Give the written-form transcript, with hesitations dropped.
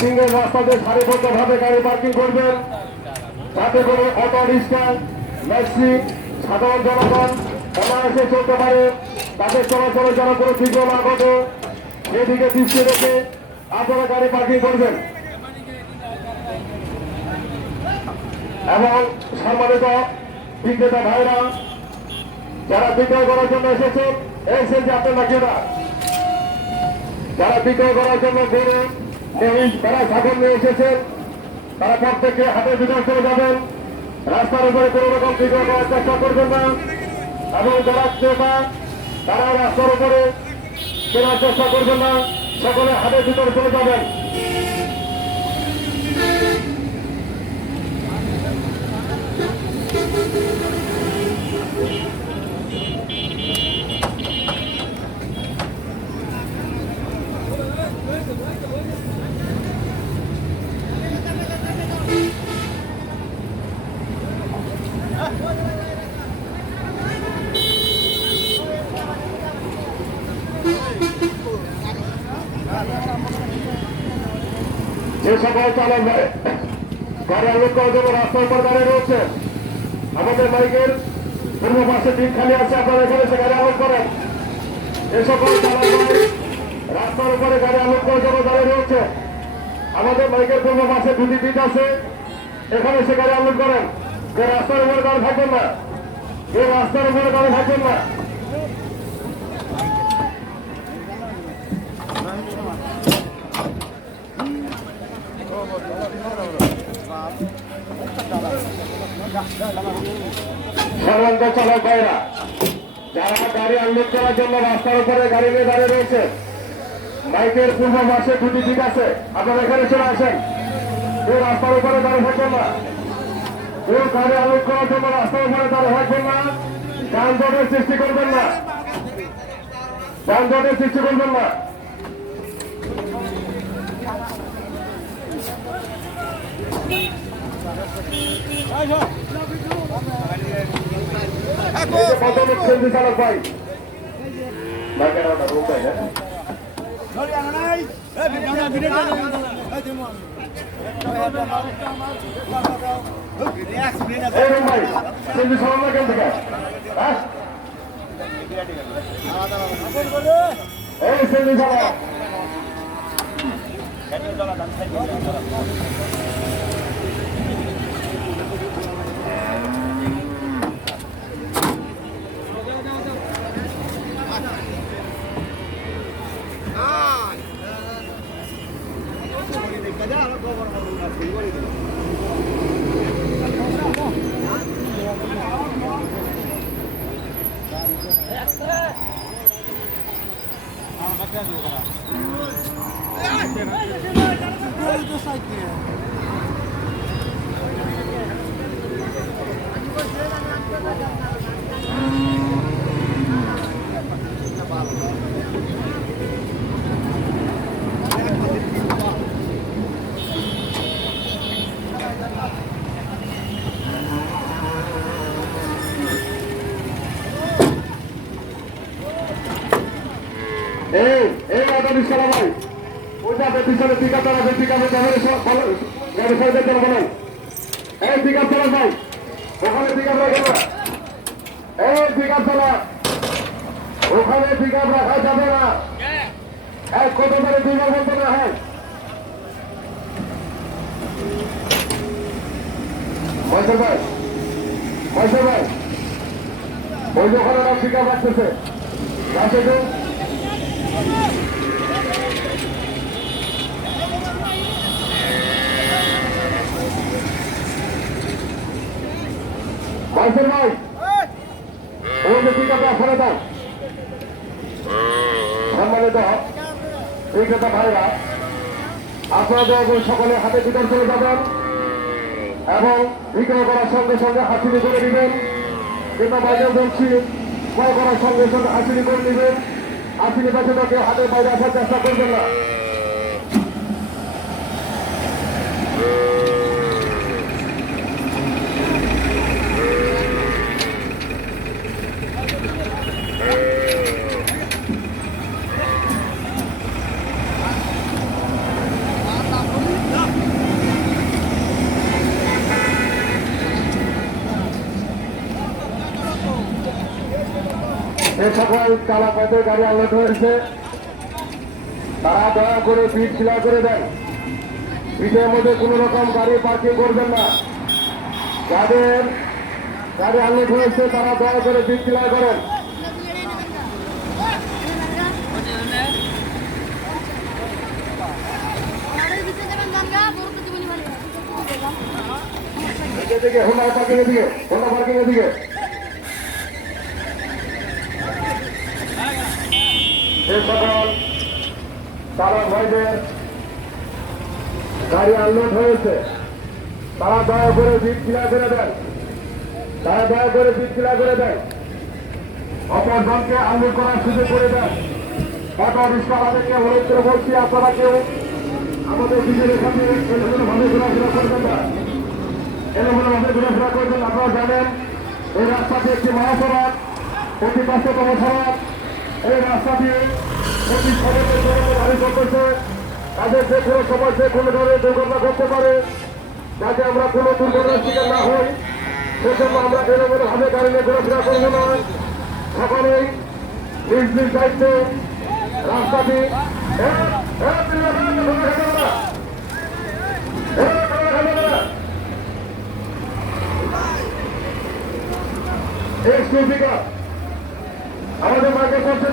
Single রাস্তাতে সারিবদ্ধভাবে গাড়ি পার্কিং করবেন, যাতে করে অটো রিক্সা, ট্যাক্সি, সাধারণ জনগণ অনায়াসে চলতে পারে, তাদের চলাচলের যেন কোনো বিঘ্ন না ঘটে সেদিকে দৃষ্টি রেখে আপনারা গাড়ি পার্কিং করবেন। এবং সম্মানিত বিক্রেতা ভাইরা যারা বিক্রয় করার জন্য এসেছেন যে আপনার নাকিরা যারা বিক্রয় করার জন্য গরু মহিষ তারা ছাগল নিয়ে এসেছেন, তারা প্রত্যেকে হাটের ভিতরে চলে যাবেন। রাস্তার উপরে কোনো রকম বিক্রয় করার চেষ্টা করবেন না এবং যারা ক্রেতা তারা রাস্তার উপরে কেনার চেষ্টা করবেন না, সকলে হাটের ভিতরে চলে যাবেন। যে সকল চালক গাড়ি আলোক করার জন্য রাস্তার উপর দাঁড়িয়ে রয়েছে, আমাদের বাইকের পূর্ব পাশে দিন খালি আছে, আপনারা এখানে সে গাড়ি আলোক করেন। যে সকল চালক রাস্তার উপরে গাড়ি আলোক করার জন্য দাঁড়িয়ে রয়েছে, আমাদের বাইকের পূর্ব পাশে দুটি দিক আছে, এখানে সে গাড়ি আলোক করেন। যে রাস্তার উপরে গাড়ি থাকবেন না, যে রাস্তার উপরে গাড়ি থাকবেন না। সর্বাঙ্গ চালক ভাইরা যারা গাড়ি আনলোড করার জন্য রাস্তার উপরে গাড়ি নিয়ে দাঁড়িয়ে রয়েছে, বাইকের পূর্ব পাশে দুটি দিক আছে, আপনারা এখানে চলে আসেন। কেউ রাস্তার উপরে দাঁড়িয়ে থাকবেন না, কেউ গাড়ি আনলোড করার জন্য রাস্তার উপরে দাঁড়িয়ে থাকবেন না, যানজটের সৃষ্টি করবেন না, যানজটের সৃষ্টি করবেন না। চালক ভাই চালা ভাই ওই যাবে পিছনে পিকআপ চালাবে পিকআপে গাড়ি সাইডে চলে বলেন এই পিকআপ চালা ভাই ওখানে পিকআপ রাখে না এই পিকআপ চালা ওখানে পিকআপ রাখা যাবে না এক কত করে দুইবার বলতে না হয় মহেশ্বর ভাই ওই দোকানে ওরা পিকআপ রাখতেছে রাখে তো মহেশ্বর ভাই ওই যে পিকআপটা ফেলে দাও সম্মানিত বিক্রেতা ভাইরা আপনারা যখন সকলে হাতে ভিতর চলে যাবেন এবং বিক্রয় করার সঙ্গে সঙ্গে হাসিলি করে দিবেন কিংবা বাইরে বলছি ক্রয় করার সঙ্গে সঙ্গে হাসিলি করে দিবেন হাসিলি বাচ্চাটাকে হাতের বাইরে আসার চেষ্টা করবেন না যে সকল চালাকাদের গাড়ি আনলোড হয়েছে তারা দয়া করে পিঠ খিলা করে দেন পিঠের মধ্যে কোন রকম গাড়ি পার্কিং করবেন না যাদের গাড়ি আনলোড হয়েছে তারা দয়া করে পিঠ খিলা করেন এদিকে হোন্ডা পার্কিং এদিকে যে সকল চালক ভাইদের গাড়ি আনলোড হয়েছে তারা দয়া করে বিট ক্লিয়ার করে দেন অপর দলকে আনলোড করার সুযোগ করে দেন অটো রিক্সা আমাদেরকে অনুরোধ করে বলছি আপনারা কেউ আমাদের বিজেপির সাথে এলোমেলোভাবে ঘোরাফেরা করবেন না আপনারা জানেন এই রাস্তাটি একটি মহাসড়ক অতি ব্যস্ততম সড়ক এই রাস্তা দিয়ে প্রতি সড়কের গাড়ি চলতেছে তাদের যে কোনো সময় যে কোনো ধরনের দুর্ঘটনা ঘটতে পারে যাতে আমরা কোনো দুর্ঘটনার শিকার না হই সেজন্য আমরা এলোমেলোভাবে গাড়ি নিয়ে ঘোরাফেরা করবো না সকলেই নিজ নিজ দায়িত্বে রাস্তাটি আমাদের মার্কেট করছে